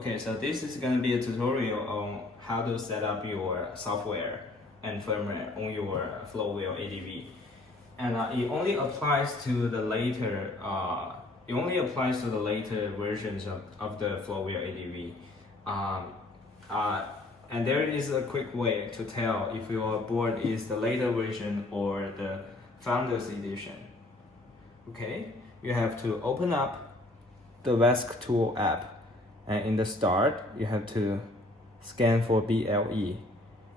Okay, so this is going to be a tutorial on how to set up your software and firmware on your Floatwheel ADV, and it only applies to the later versions of the Floatwheel ADV. And there is a quick way to tell if your board is the later version or the Founders Edition. Okay, you have to open up the VESC Tool app. And in the start, you have to scan for BLE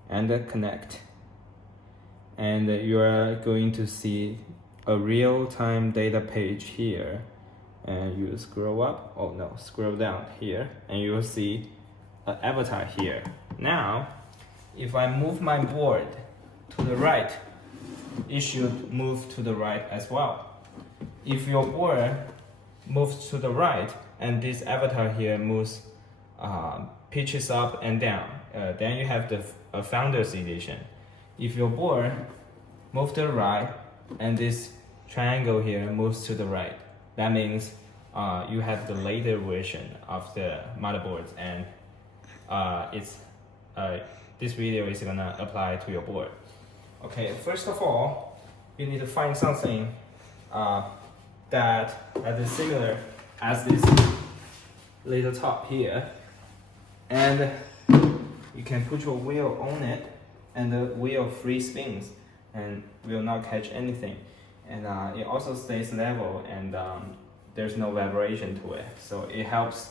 and connect. And you are going to see a real-time data page here. And you scroll down here, and you will see an avatar here. Now, if I move my board to the right, it should move to the right as well. If your board moves to the right, and this avatar here moves, pitches up and down, then you have the Founders Edition. If your board moves to the right, and this triangle here moves to the right, that means you have the later version of the motherboards, and this video is gonna apply to your board. Okay, first of all, you need to find something that is similar as this little top here, and you can put your wheel on it, and the wheel free spins and will not catch anything, and it also stays level, and there's no vibration to it, so it helps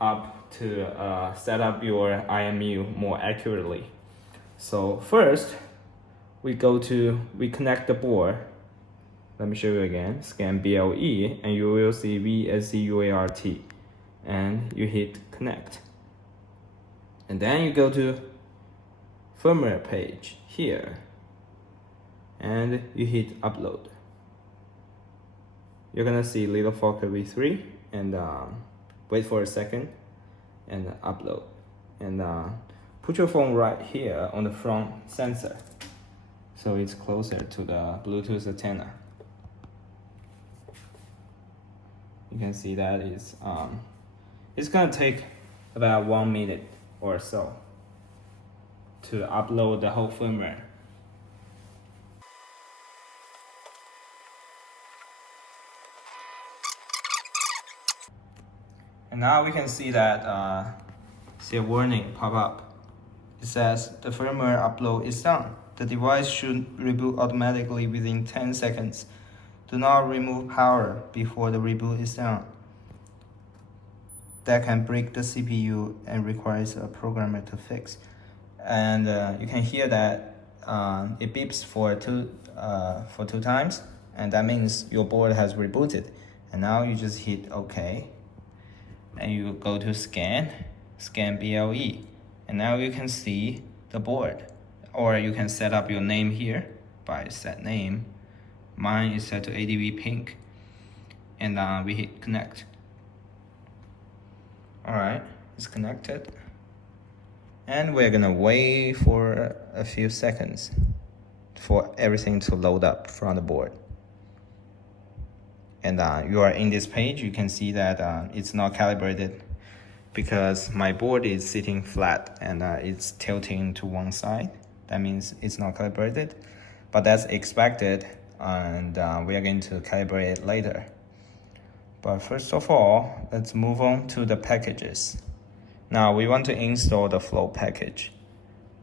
up to set up your IMU more accurately. So first we connect the board. Let me show you again. Scan BLE, and you will see VSCUART, and you hit connect. And then you go to firmware page here, and you hit upload. You're gonna see little Fokker V3, and wait for a second, and upload. And put your phone right here on the front sensor, so it's closer to the Bluetooth antenna. You can see that it's gonna take about 1 minute or so to upload the whole firmware. And now we can see that see a warning pop up. It says the firmware upload is done. The device should reboot automatically within 10 seconds. Do not remove power before the reboot is done. That can break the CPU and requires a programmer to fix. And you can hear that it beeps for two times, and that means your board has rebooted. And now you just hit OK, and you go to scan BLE, and now you can see the board, or you can set up your name here by set name. Mine is set to ADV pink, and we hit connect. Alright, it's connected, and we're gonna wait for a few seconds for everything to load up from the board. And you are in this page. You can see that it's not calibrated because my board is sitting flat, and it's tilting to one side. That means it's not calibrated, but that's expected, and we are going to calibrate it later. But first of all, let's move on to the packages. Now we want to install the Float package.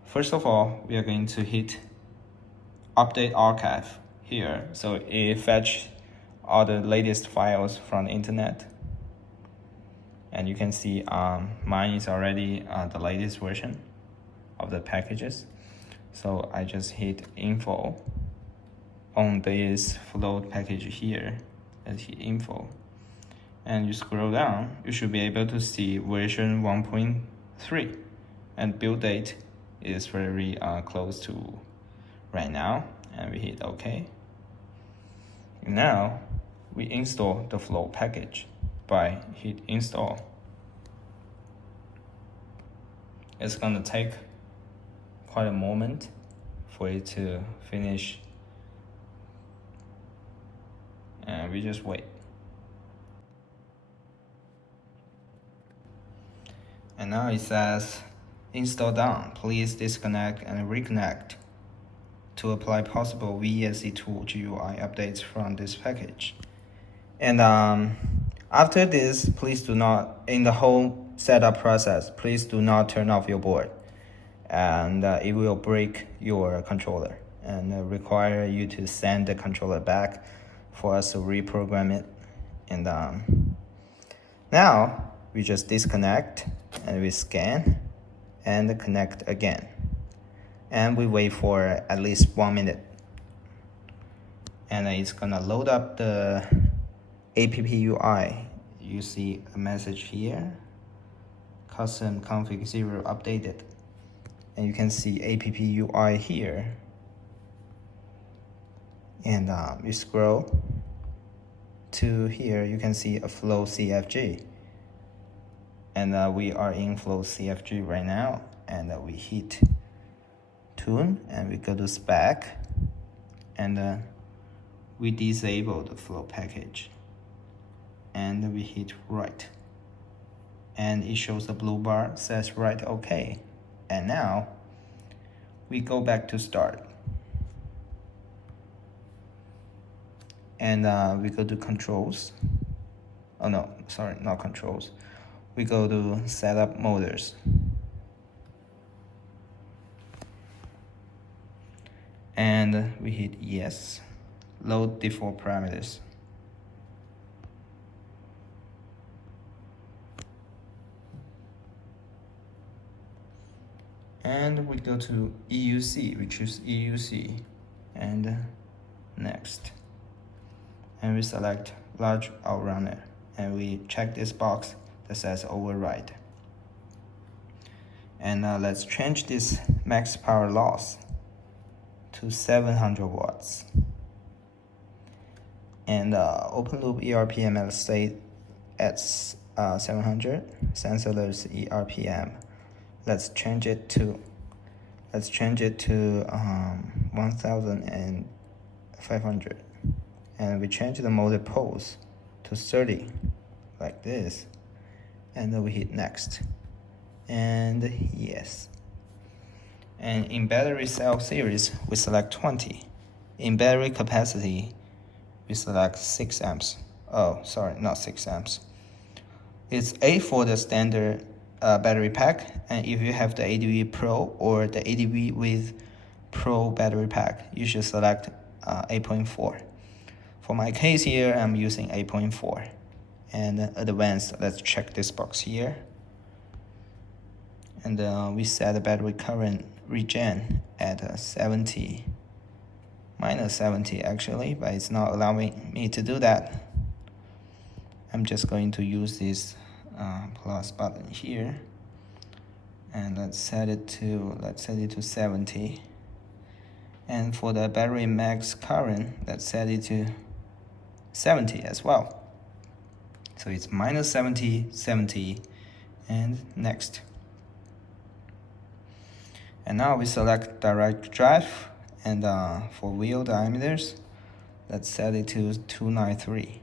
First of all, we are going to hit update archive here, so it fetch all the latest files from the internet. And you can see mine is already the latest version of the packages. So I just hit info on this Float package here, and hit info. And you scroll down, you should be able to see version 1.3, and build date is very close to right now, and we hit OK. Now we install the Float package by hit install. It's gonna take quite a moment for it to finish, and we just wait. And now it says install done. Please disconnect and reconnect to apply possible VESC2 GUI updates from this package. And after this, please do not, in the whole setup process, please do not turn off your board, and it will break your controller and require you to send the controller back for us to reprogram it. And now we just disconnect and we scan and connect again, and we wait for at least 1 minute, and it's gonna load up the app UI. You see a message here, custom config 0 updated, and you can see app UI here. And you scroll to here, you can see a flow CFG, and we are in flow CFG right now. And we hit tune and we go to spec, and we disable the flow package, and we hit write, and it shows the blue bar says write OK. And now we go back to start, and we go to controls. Oh no, sorry, not controls. We go to setup motors, and we hit yes, load default parameters. And we go to EUC, we choose EUC, and next. And we select large outrunner, and we check this box that says override. And let's change this max power loss to 700 watts. And open loop ERPM state at 700, sensorless ERPM. Let's change it to 1500, and we change the motor pulse to 30 like this, and then we hit next and yes. And in battery cell series we select 20. In battery capacity we select 6 amps. Oh sorry, not 6 amps. It's 8 for the standard battery pack, and if you have the ADV Pro or the ADV with Pro battery pack, you should select 8.4. For my case here, I'm using 8.4. And advanced, let's check this box here. And we set the battery current regen at 70, minus 70 actually, but it's not allowing me to do that. I'm just going to use this plus button here, and let's set it to 70. And for the battery max current, let's set it to 70 as well. So it's minus 70, 70, and next. And now we select direct drive, and for wheel diameters, let's set it to 293.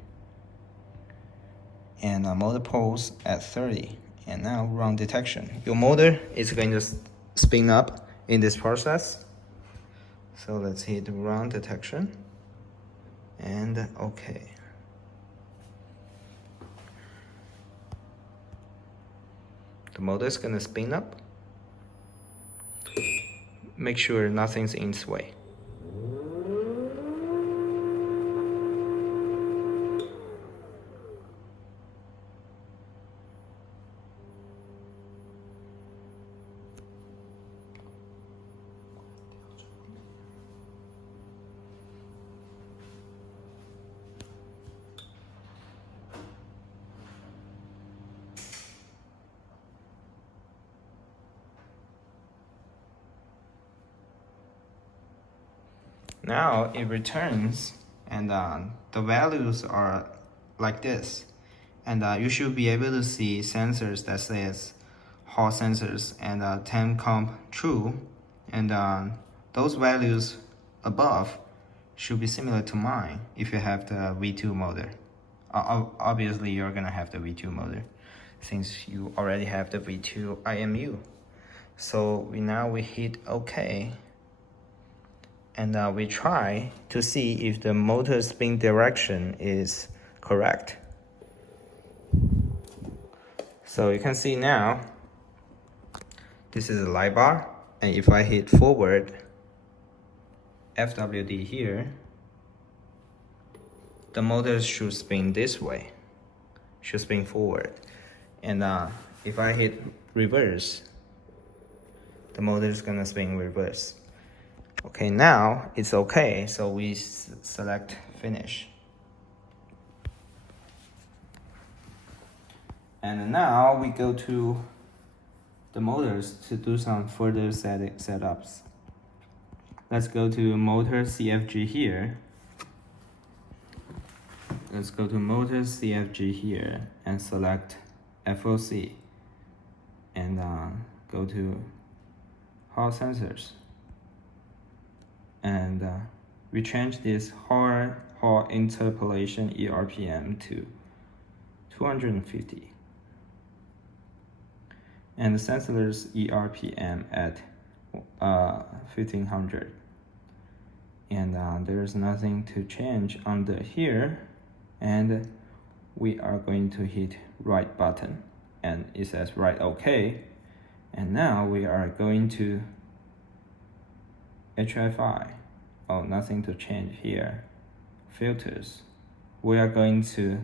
And motor pulse at 30. And now run detection. Your motor is going to spin up in this process. So let's hit run detection and OK. The motor is going to spin up. Make sure nothing's in its way. Now it returns, and the values are like this. And you should be able to see sensors that says Hall sensors and temp comp true, and those values above should be similar to mine if you have the V2 motor. Obviously you're gonna have the V2 motor. since you already have the V2 IMU. So we hit OK, and we try to see if the motor spin direction is correct. So you can see now, this is a light bar, and if I hit forward, FWD here, the motor should spin this way, should spin forward. And if I hit reverse, the motor is gonna spin reverse. Okay, now it's okay, so we select finish. And now we go to the motors to do some further setups. Let's go to motor CFG here. Let's go to motor CFG here and select FOC, and go to Hall sensors, and we change this Hall interpolation ERPM to 250. And the sensor's ERPM at 1500. And there's nothing to change under here. And we are going to hit right button. And it says right OK. And now we are going to HFI. Oh, nothing to change here. Filters. We are going to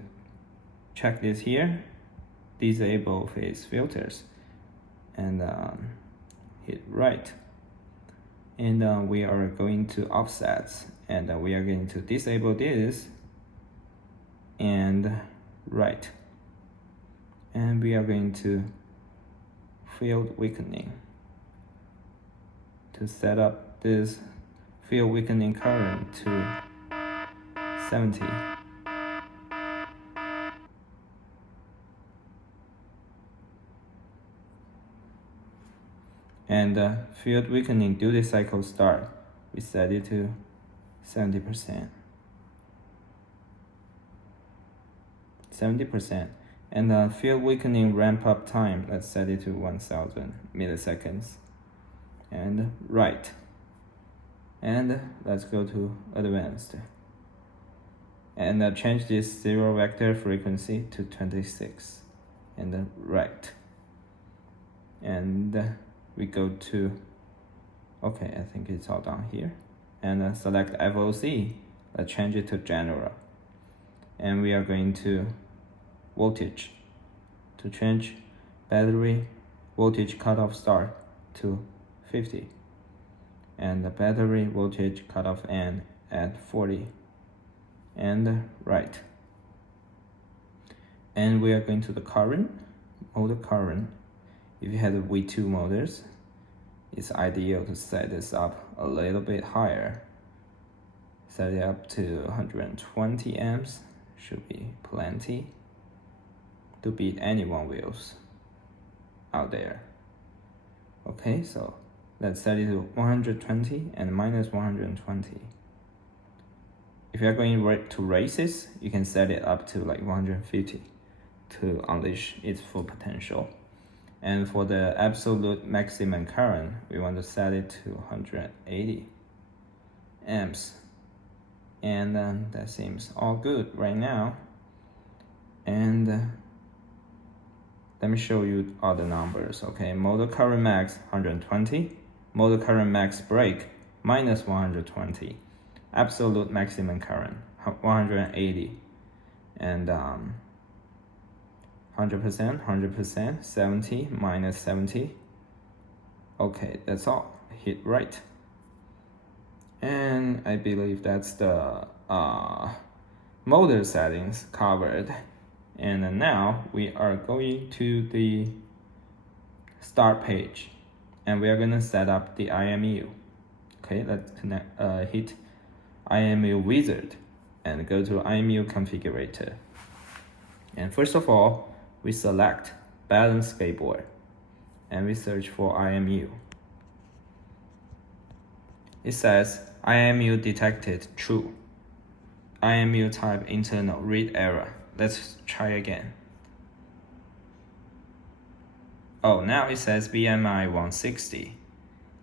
check this here. Disable phase filters. And hit right, and we are going to offsets, and we are going to disable this and right, and we are going to field weakening to set up this field weakening current to 70. And field weakening duty cycle start, we set it to 70%. 70%. And field weakening ramp up time, let's set it to 1000 milliseconds. And right. And let's go to advanced. And change this zero vector frequency to 26. And right. And we go to, okay, I think it's all down here. And select FOC, let's change it to general. And we are going to voltage, to change battery voltage cutoff start to 50. And the battery voltage cutoff end at 40. And right. And we are going to the current, motor current. If you have the V2 motors, it's ideal to set this up a little bit higher. Set it up to 120 amps, should be plenty to beat any one wheels out there. Okay, so let's set it to 120 and minus 120. If you're going to races, you can set it up to like 150 to unleash its full potential. And for the absolute maximum current, we want to set it to 180 amps. And that seems all good right now. And let me show you all the numbers. Okay, motor current max 120, motor current max break minus 120, absolute maximum current 180, and 100%, 70, minus 70. Okay, that's all. Hit right. And I believe that's the motor settings covered. And now we are going to the start page. And we are going to set up the IMU. Okay, let's hit IMU wizard and go to IMU configurator. And first of all, we select balance skateboard and we search for IMU. It says IMU detected true. IMU type internal read error. Let's try again. Oh, now it says BMI 160.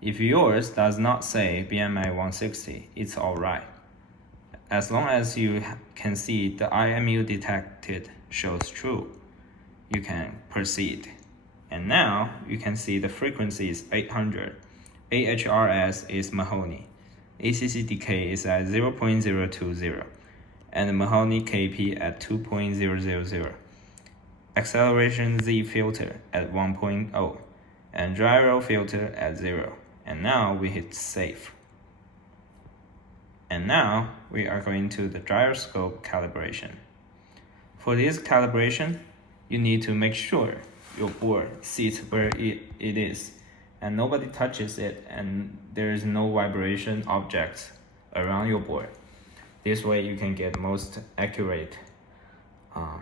If yours does not say BMI 160, it's alright. As long as you can see the IMU detected shows true, you can proceed. And now you can see the frequency is 800. AHRS is Mahoney. ACC decay is at 0.020 and Mahoney KP at 2.000. Acceleration Z filter at 1.0 and gyro filter at 0. And now we hit save. And now we are going to the gyroscope calibration. For this calibration, you need to make sure your board sits where it is and nobody touches it and there is no vibration objects around your board. This way you can get most accurate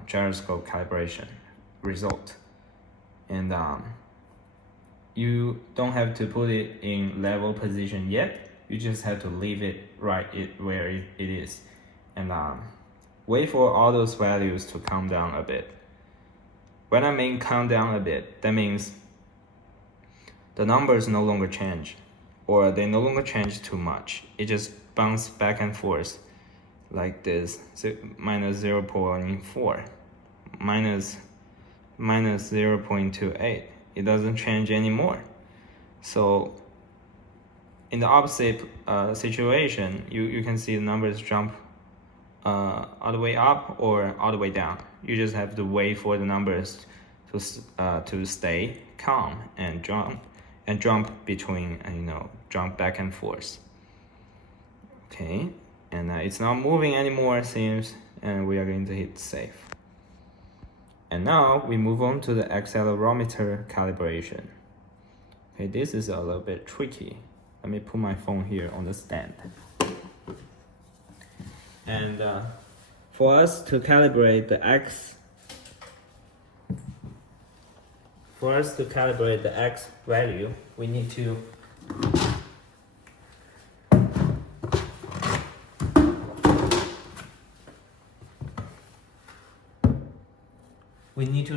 gyroscope calibration result. And you don't have to put it in level position yet. You just have to leave it where it is. And wait for all those values to calm down a bit. When I mean calm down a bit, that means the numbers no longer change, or they no longer change too much. It just bounces back and forth like this, minus 0.4, minus 0.28. It doesn't change anymore. So in the opposite situation, you can see the numbers jump all the way up or all the way down. You just have to wait for the numbers to stay calm and jump between, jump back and forth. Okay, and it's not moving anymore, it seems, and we are going to hit save. And now we move on to the accelerometer calibration. Okay, this is a little bit tricky. Let me put my phone here on the stand. And for us to calibrate the X value, we need to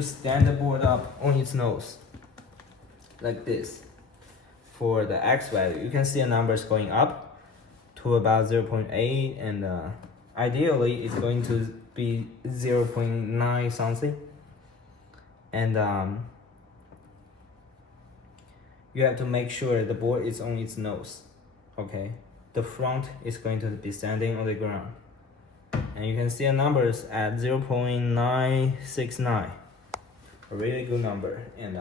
stand the board up on its nose like this. For the X value, you can see the numbers going up to about 0.8 and ideally it's going to be 0.9 something. And you have to make sure the board is on its nose. Okay, the front is going to be standing on the ground. And you can see the numbers at 0.969, a really good number. And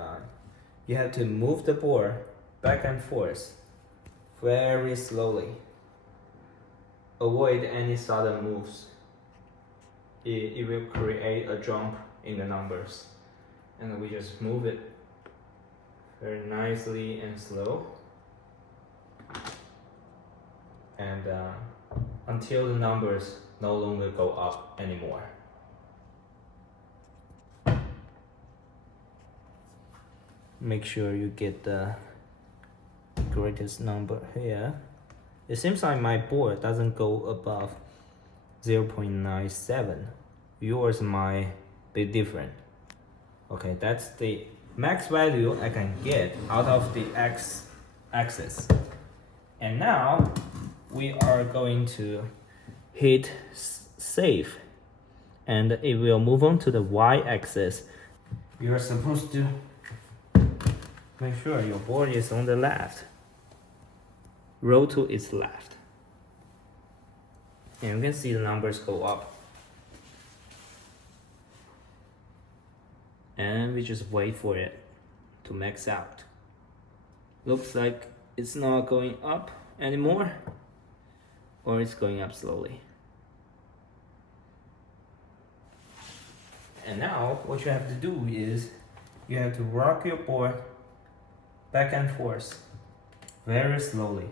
you have to move the board back and forth very slowly. Avoid any sudden moves. It will create a jump in the numbers. And we just move it very nicely and slow. And until the numbers no longer go up anymore. Make sure you get the greatest number here. It seems like my board doesn't go above 0.97. Yours might be different. Okay, that's the max value I can get out of the X axis. And now we are going to hit save, and it will move on to the Y axis. You are supposed to make sure your board is on the left. Roll to its left. And you can see the numbers go up. And we just wait for it to max out. Looks like it's not going up anymore, or it's going up slowly. And now what you have to do is you have to rock your board back and forth very slowly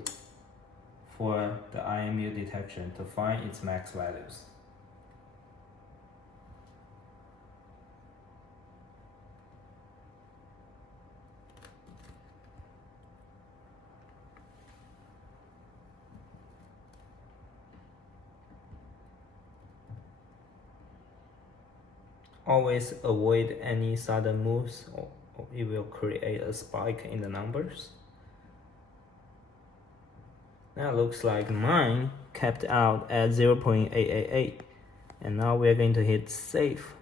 for the IMU detection to find its max values. Always avoid any sudden moves it will create a spike in the numbers. Now it looks like mine capped out at 0.888, and now we're going to hit save,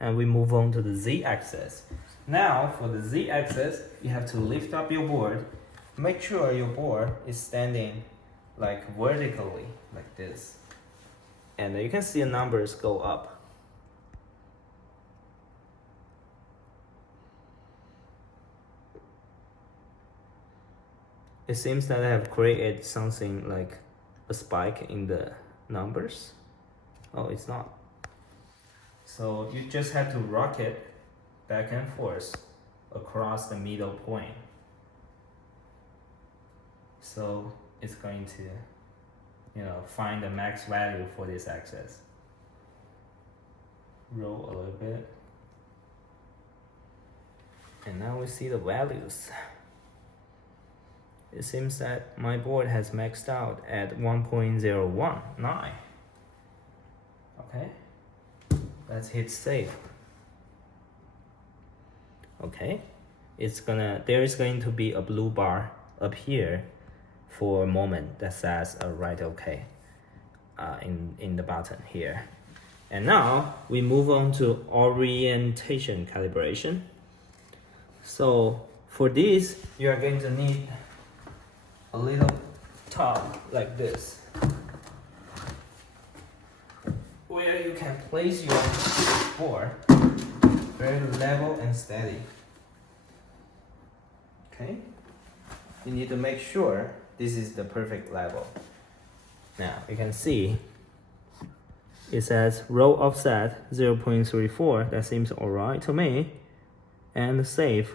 and we move on to the z-axis. Now for the z-axis, you have to lift up your board. Make sure your board is standing like vertically, like this, and you can see the numbers go up. It seems that I have created something like a spike in the numbers. Oh, it's not. So you just have to rock it back and forth across the middle point. So it's going to, find the max value for this axis. Roll a little bit. And now we see the values. It seems that my board has maxed out at 1.019. Okay, let's hit save. Okay, there is going to be a blue bar up here for a moment that says write OK in the button here. And now we move on to orientation calibration. So for this, you are going to need a little top like this, where you can place your board very level and steady. Okay, you need to make sure this is the perfect level. Now you can see it says row offset 0.34. That seems alright to me. And save.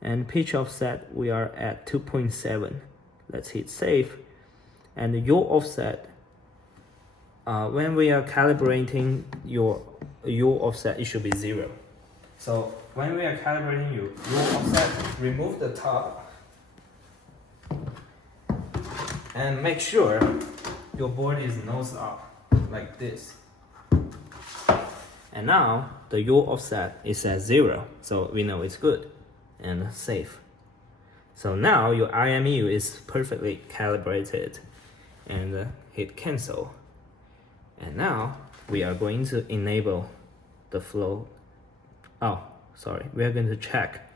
And pitch offset, we are at 2.7. Let's hit save. And yaw offset, when we are calibrating your yaw offset, it should be 0. So when we are calibrating your yaw offset, remove the top and make sure your board is nose up like this. And now the yaw offset is at 0, so we know it's good. And save. So now your IMU is perfectly calibrated, and hit cancel. And now we are going to enable the flow. Oh, sorry, we are going to check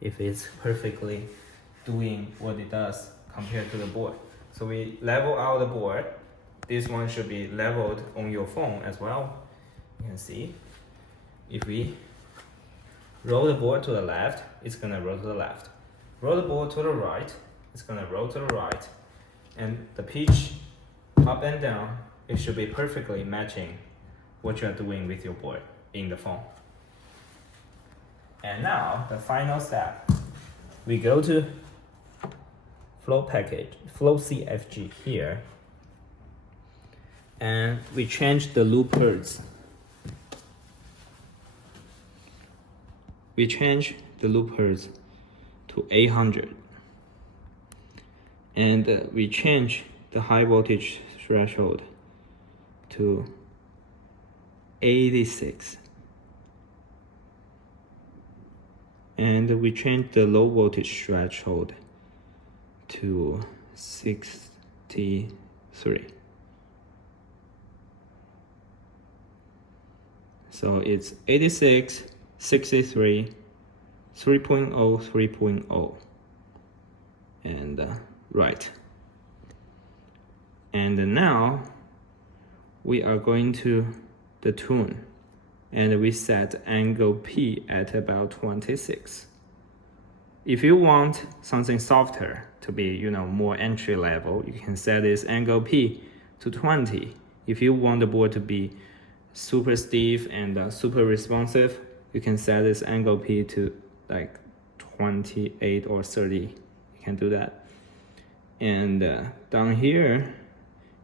if it's perfectly doing what it does compared to the board. So we level out the board. This one should be leveled on your phone as well. You can see if we roll the board to the left, it's gonna roll to the left. Roll the board to the right, it's gonna roll to the right. And the pitch up and down, it should be perfectly matching what you are doing with your board in the phone. And now the final step, we go to flow package, flow CFG here, and we change the loop hertz. We change the loop hertz to 800, and we change the high voltage threshold to 86, and we change the low voltage threshold to 63. So it's 86, 63, 3.0, 3.0, and right. And now we are going to the tune, and we set angle P at about 26. If you want something softer to be, more entry level, you can set this angle P to 20. If you want the board to be super stiff and super responsive, you can set this angle P to like 28 or 30. You can do that. And down here,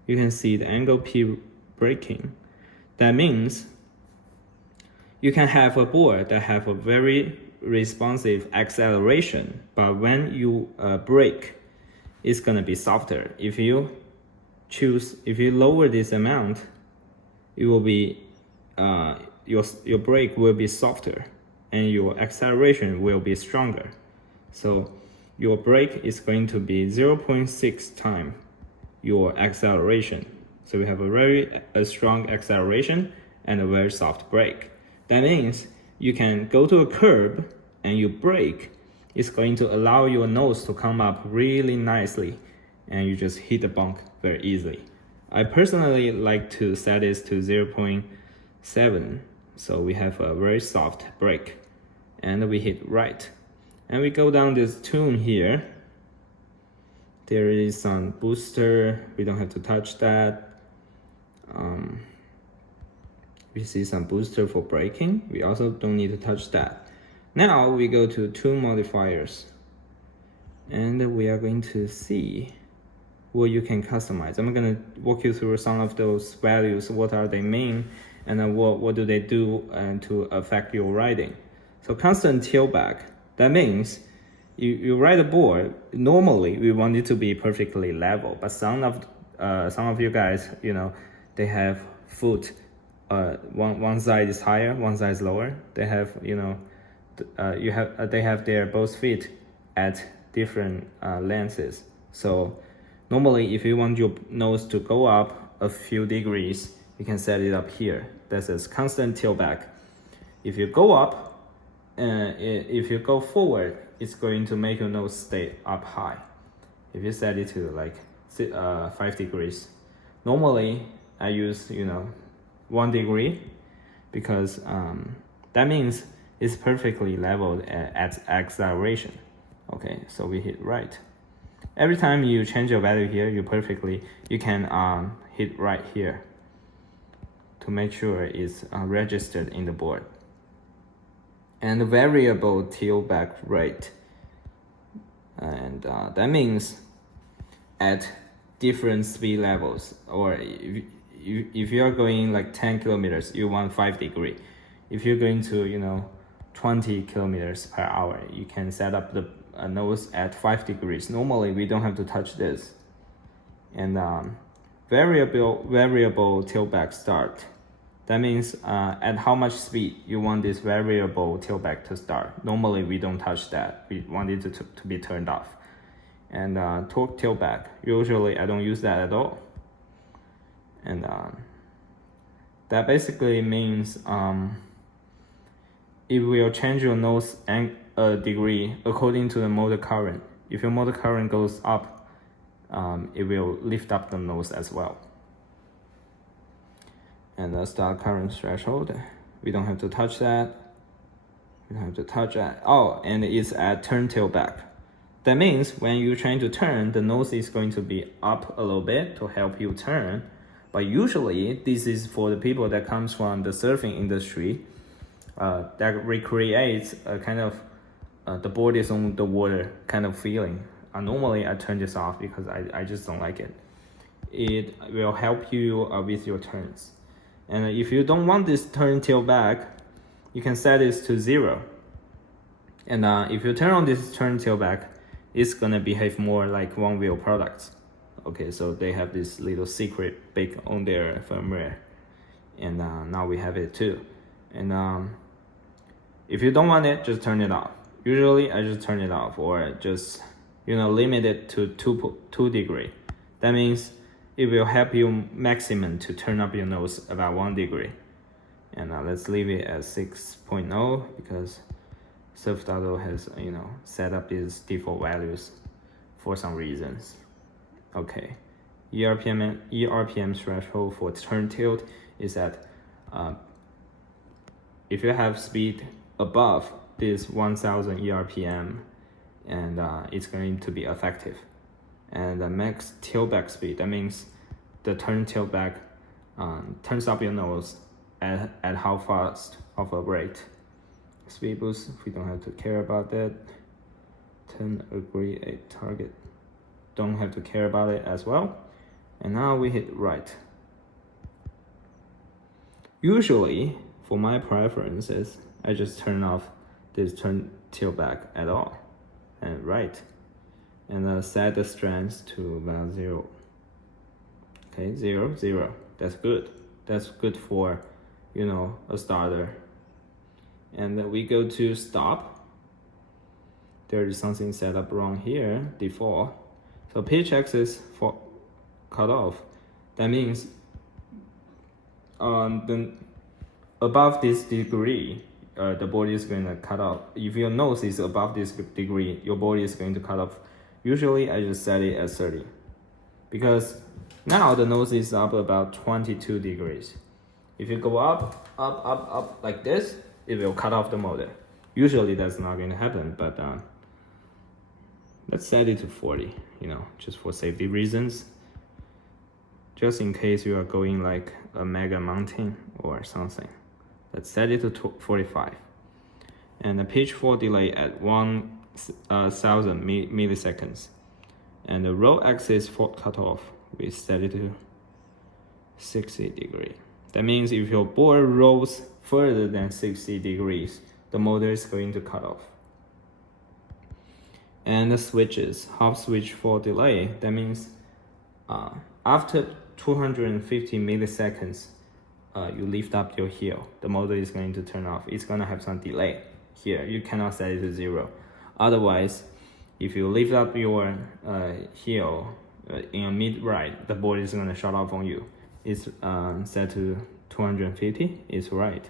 you can see the angle P breaking. That means you can have a board that have a very responsive acceleration, but when you brake, it's gonna be softer. If you lower this amount, it will be your brake will be softer, and your acceleration will be stronger. So your brake is going to be 0.6 times your acceleration. So we have a strong acceleration and a very soft brake. That means you can go to a curb and you brake. It's going to allow your nose to come up really nicely and you just hit the bump very easily. I personally like to set this to 0.7, so we have a very soft brake. And we hit right. And we go down this tune here. There is some booster, we don't have to touch that. We see some booster for braking, we also don't need to touch that. Now we go to tune modifiers. And we are going to see what you can customize. I'm gonna walk you through some of those values, what are they mean, and then what do they do to affect your riding. So constant tailback, that means you ride a board, normally we want it to be perfectly level, but some of you guys, you know, they have foot, one side is higher, one side is lower. They have, you know, they have their both feet at different lengths. So normally if you want your nose to go up a few degrees, you can set it up here. That says constant tailback. If you go up, if you go forward, it's going to make your nose stay up high. If you set it to like 5 degrees, normally I use, you know, 1 degree, because that means it's perfectly leveled at acceleration. Okay, so we hit right. Every time you change your value here, you can hit right here to make sure it's registered in the board. And variable tailback rate, and that means at different speed levels, or if you are going like 10 kilometers, you want 5 degree. If you're going to, you know, 20 kilometers per hour, you can set up the nose at 5 degrees. Normally we don't have to touch this. And variable tailback start, that means at how much speed you want this variable tailback to start. Normally we don't touch that, we want it to be turned off. And torque tailback, usually I don't use that at all. And that basically means it will change your nose a degree according to the motor current. If your motor current goes up, it will lift up the nose as well. And the start current threshold, we don't have to touch that. We don't have to touch that. Oh, and it's at turn tailback. That means when you're trying to turn, the nose is going to be up a little bit to help you turn. But usually this is for the people that comes from the surfing industry, that recreates a kind of the board is on the water kind of feeling. Normally I turn this off because I just don't like it. It will help you with your turns. And if you don't want this turn tailback, you can set this to 0. And if you turn on this turn tailback, it's gonna behave more like one wheel products. Okay, so they have this little secret baked on their firmware. And now we have it too. And if you don't want it, just turn it off. Usually I just turn it off, or just, you know, limit it to 2 degree. That means it will help you maximum to turn up your nose about 1 degree. And let's leave it at 6.0 because Surf.0 has, you know, set up these default values for some reasons. Okay, ERPM threshold for turn tilt is at if you have speed above this 1000 ERPM, and it's going to be effective. And the max tailback speed, that means the turn tailback turns up your nose at how fast of a rate. Speed boost, we don't have to care about that. 10 agree a target, don't have to care about it as well. And now we hit right. Usually, for my preferences, I just turn off this turn tailback at all, and right. And set the strength to about 0. Okay, 0, 0. That's good. That's good for, you know, a starter. and then we go to stop. There is something set up wrong here, default. So pitch axis for cut off. That means then above this degree, the board is going to cut off. If your nose is above this degree, your board is going to cut off. Usually I just set it at 30 because now the nose is up about 22 degrees. If you go up like this, it will cut off the motor. Usually that's not going to happen, but let's set it to 40, just for safety reasons. Just in case you are going like a mega mountain or something. Let's set it to 45. And the pitch for delay at 1000 milliseconds. And the roll axis for cutoff, we set it to 60 degrees. That means if your board rolls further than 60 degrees, the motor is going to cut off. And the switches, half switch for delay, that means after 250 milliseconds, you lift up your heel, the motor is going to turn off. It's going to have some delay here. You cannot set it to 0. Otherwise, if you lift up your heel in a mid-ride, the board is going to shut off on you. It's set to 250, it's right.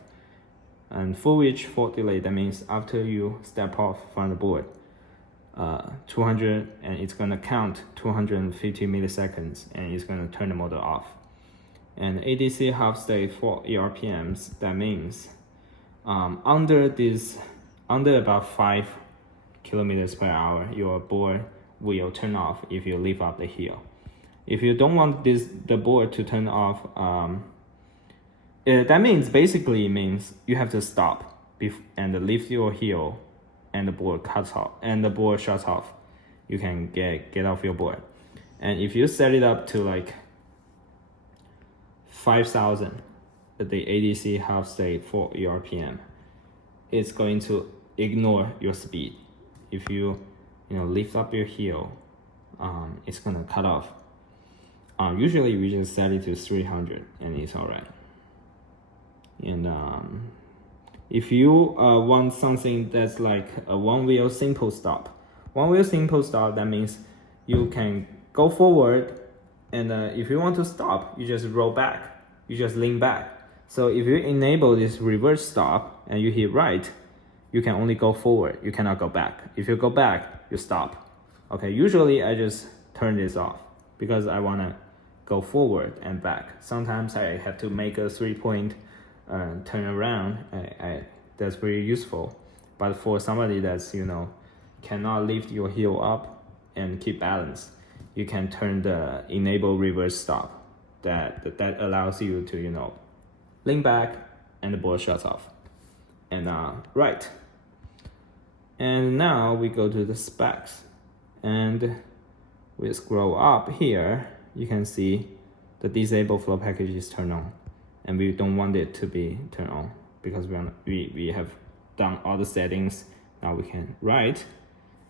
And full reach for delay, that means after you step off from the board, 200, and it's going to count 250 milliseconds, and it's going to turn the motor off. And ADC half state for RPMs, that means under about 5 kilometers per hour, your board will turn off if you lift up the heel. If you don't want the board to turn off, that means you have to stop and lift your heel, and the board cuts off and the board shuts off. You can get off your board. And if you set it up to like 5,000, the ADC half state for RPM, it's going to ignore your speed. If you lift up your heel, it's gonna cut off. Usually we just set it to 300 and it's alright. And if you want something that's like a one-wheel simple stop, that means you can go forward, and if you want to stop, you just roll back, you just lean back. So if you enable this reverse stop and you hit right, you can only go forward, you cannot go back. If you go back, you stop. Okay, usually I just turn this off because I want to go forward and back. Sometimes I have to make a 3-point turn around. That's very useful. But for somebody that's cannot lift your heel up and keep balance, you can turn the enable reverse stop. That allows you to lean back and the board shuts off. And right. And now we go to the specs, and we scroll up here. You can see the disable flow package is turned on, and we don't want it to be turned on because we have done all the settings. Now we can write,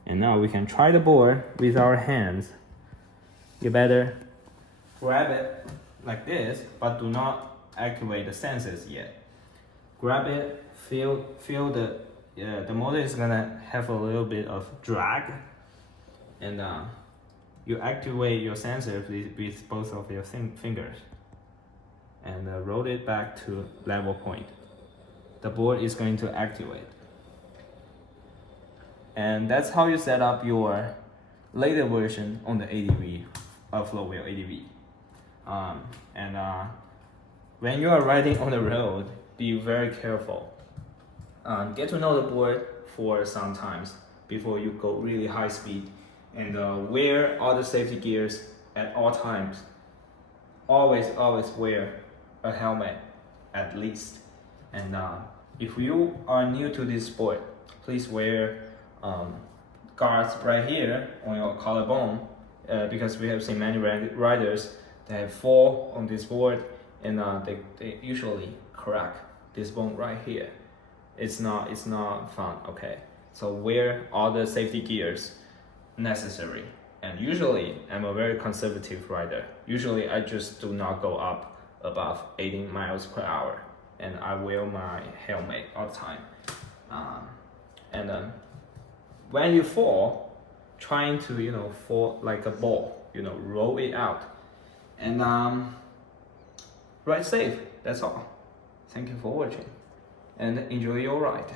and now we can try the board with our hands. You better grab it like this, but do not activate the sensors yet. Grab it, feel the motor is gonna have a little bit of drag, and you activate your sensor with both of your fingers, and roll it back to level point. The board is going to activate, and that's how you set up your later version on the ADV, Floatwheel ADV. When you are riding on the road, be very careful. Get to know the board for some times before you go really high speed, and wear all the safety gears at all times. Always wear a helmet at least. And if you are new to this sport, please wear guards right here on your collarbone, because we have seen many riders that fall on this board, and they usually crack this bone right here. It's not fun. Okay, so wear all the safety gears necessary. And usually I'm a very conservative rider. Usually I just do not go up above 18 miles per hour, and I wear my helmet all the time. And when you fall, trying to fall like a ball, roll it out, and ride safe. That's all. Thank you for watching, and enjoy your ride.